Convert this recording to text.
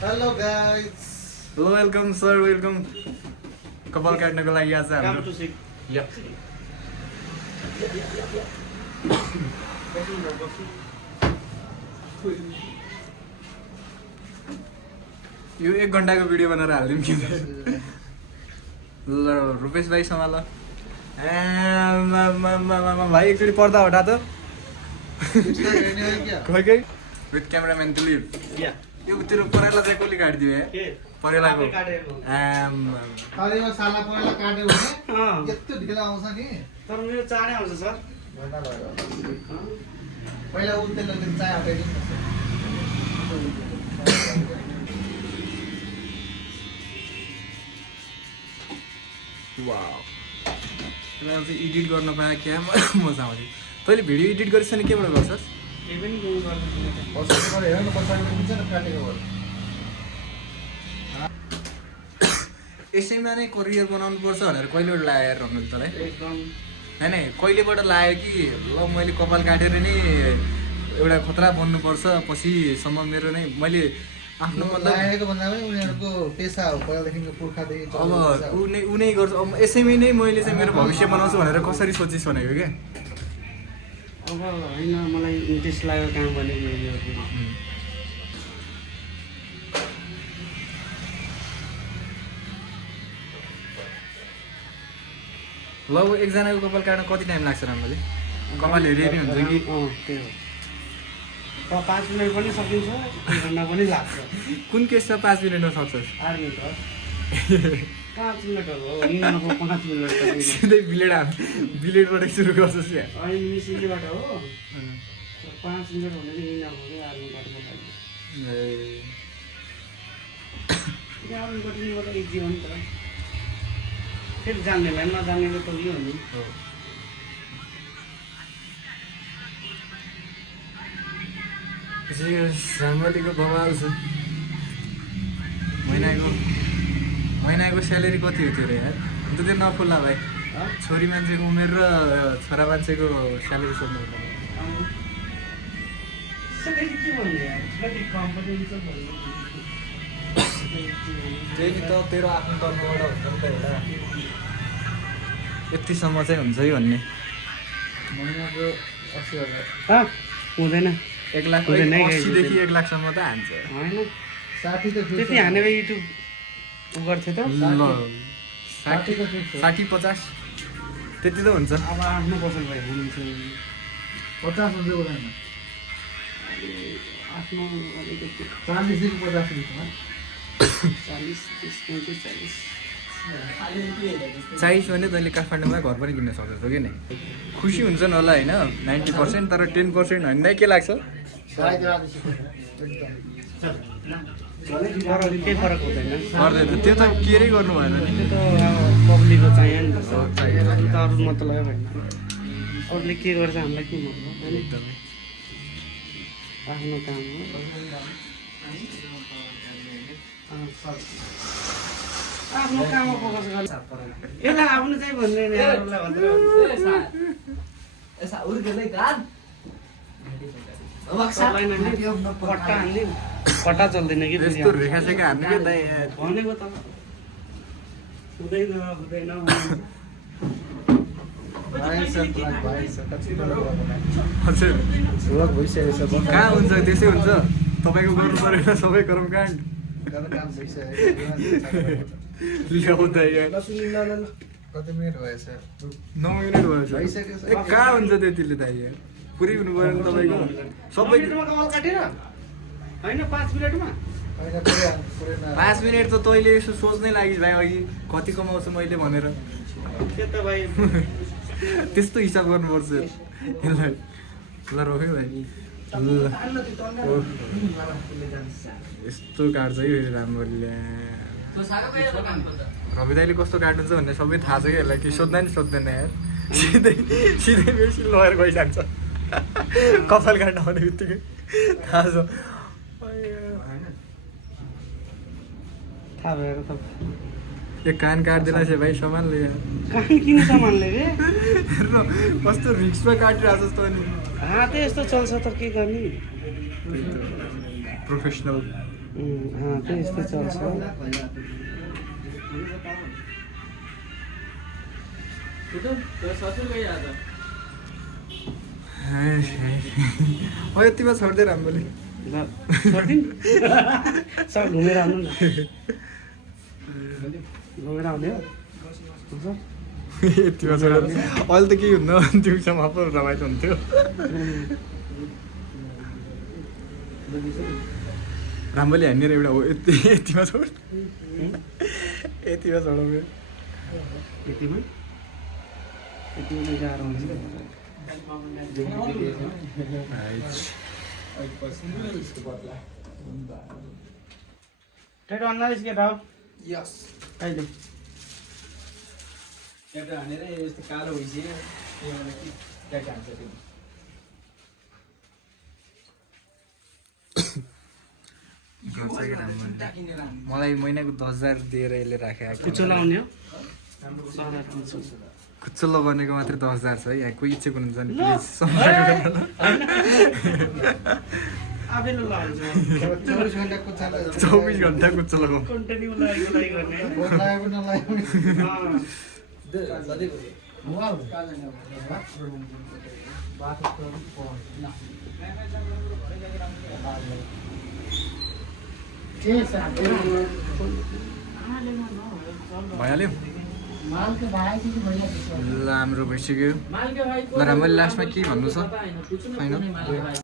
Hello guys welcome sir welcome कपाल काट्नको लागि आज हाम्रो यो 1 घण्टाको भिडियो बनाएर हालिदिउँ कि ल रुपेश भाइ सम्हाल भाइ एकचोटि पर्दा हटा त खै विथ क्यामेराम्यान दिलीप यो तेरो परेला चाहिँ कसले काटिदियो परेलाको अरेमा साला परेला काट्यो भने यस्तो ढिलो आउँछ नि तर मेरो चाँडै आउँछ सर पहिला उल्टे लगेर चाय हटाइदिनु वाउ एडिट गर्न पाए क्या मजा आउँछ तैँले भिडियो एडिट गरिस् भने केबाट गर्छस् केही पनि गर्नु पछाडिबाट हेर न पछाडिबाट हुन्छ न काटेको भएर यसैमा नै करियर बनाउनु पर्छ भनेर कहिलेबाट लाग्यो रमेश तँलाई एकदम होइन कहिलेबाट लाग्यो कि ल मैले कपाल काटेर नै एउटा खतरा बन्नुपर्छ पछिसम्म मेरो नै मैले आफ्नो मतलब लागेको भन्दा पनि उनीहरूको पेसा हो पहिलादेखिको पुर्खादेखि अब उनै गर्छ अब यसैमै नै मैले चाहिँ मेरो भविष्य बनाउँछु भनेर कसरी सोचिस् भनेको क्या अब होइन मलाई इन्ट्रेस्ट लाग्यो काम भनेको मैले ल अब एकजनाको कपाल काट्न कति टाइम लाग्छ राम्ररी कपाल हेरि हुन्छ कि त्यही हो 5 मिनट पनि सकिन्छ 1 घन्टा पनि लाग्छ कुन केसमा 5 मिनटमा सक्छस् 8 मिनट 5 मिनटहरू हो निनको 5 मिनट सिधै बिलेडबाट सुरु गर्छस् क्या अनि मिसिनबाट हो 5 मिनट भनेको निनको 8 मिनट काट्नु लाग्यो यहाँ कटिङबाट इजी हो नि त फेरि जान्नेलाई नजान्नेले त उयो हो नि राम्ररीको बबाल छ महिनाको स्यालेरी कति हो त्यो रे यार अन्त त्यो नफुल्ला भाइ छोरी मान्छेको उमेर र छोरा मान्छेको स्यालेरी सोध्नु त्यही नि त तेरो आफ्नो तर्फबाट हुन्छ नि त एउटा यतिसम्म चाहिँ हुन्छ है भन्ने महिनाको 80,000 हुँदैन 1 लाख 80 देखि 1 लाखसम्म त हान्छ होइन 60 त त्यति हानेर युट्युब उ गर्थ्यो त ल 60-50 त्यति त हुन्छ अब आफ्नो पसल भयो हुनुहुन्छ 50 हुन्छ बोल्दैन आफ्नो अलिकति 40 देखि 50 बिचमा 40 30 35 40 चाहिस् भने तैँले काठमाडौँमा घर पनि किन्न सक्छस् हो कि नै खुसी हुन्छन् होला होइन 90% तर 10% होइन के लाग्छ केही फरक हुँदैन गर्दैन त्यो त के रै गर्नु भएन नि त्यो त अब पब्लिकको चाहियो नि त अरू मतलब होइन अरूले के गर्छ हामीलाई के मतलब एकदमै आफ्नो काम हो आफ्नो काममा फोकस गर्नु यसलाई आफ्नो चाहिँ भन्दैन पट्टा हान्ने पट्टा चल्दैन कि यस्तो रेखासेखा हान्नु क्या दाइ भनेको त हुँदैन हजुर भ्लग भइसकेको छ कहाँ हुन्छ त्यसै हुन्छ तपाईँको गर्नु परेन सबै गरौँ काण्ड काम भइसकेको ल्याउँदा कति मिनट भएछ 9 मिनट भएछ भइसकेको छ। कहाँ हुन्छ त्यतिले दाइ यार पुरै हुनु पऱ्यो नि तपाईँको सबै मिनटमा कपाल काटेर होइन 5 मिनटमा होइन पुरै 5 मिनट त तैँले यसो सोच्नै लागिस् भाइ अघि कति कमाउँछु मैले भनेर त्यो त भाइ त्यस्तो हिसाब गर्नुपर्छ यसलाई ल रोक्यो भाइ ल यस्तो काट्छ है फेरि राम्ररी रवि दाइले कस्तो काट्नुहुन्छ भन्ने सबै थाहा छ कि यसलाई कि सोध्दा नि सोध्दैन यार सिधै मेसिन लगाएर गइजान्छ कपाल काट्न आउने बित्तिकै थाहा छ थाहा भएर त यो कान काट्दैन चाहिँ भाइ सामानले कान किन सामानले रे हेर्नु कस्तो रिक्समा काटिरहेको जस्तो अनि हातै यस्तो चल्छ त के गर्ने प्रोफेसनल त्यही यस्तै चल्छ हो यतिमा छोड्दै राम्रोले ल छोडिदिउँ सर घुमेर आउनु न घुमेर आउने हो हुन्छ यतिमा छोडेर अहिले त केही हुन्न दिउँसोमा पो रमाइलो हुन्थ्यो राम्रैले हानेर एउटा हो यतिमा छोड यतिमा छोडाउ यतिमा यतिमा गाह्रो हुन्छ टेटो अन्नालिस के दाउ यस कहिले ट्याक्टर हानेर यस्तो कालो भइसक्यो ट्याक्टर हान्छ त्यो मलाई महिनाको 10,000 दिएर यसले राखेको कुचो लाउने हो खुच्चो लगाउनेको मात्रै 10,000 छ है यहाँ कोही इच्छुक हुनुहुन्छ नि आफैले लगाउँछ 24 घण्टा कुच्चा 24 घन्टा खुच्चो लगाऊ कन्टिन्यू लगाइ गर्ने लगाएको नलागेको भइहाल्यो ल हाम्रो भइसक्यो ल राम्ररी लास्टमा के भन्नु छ फाइनल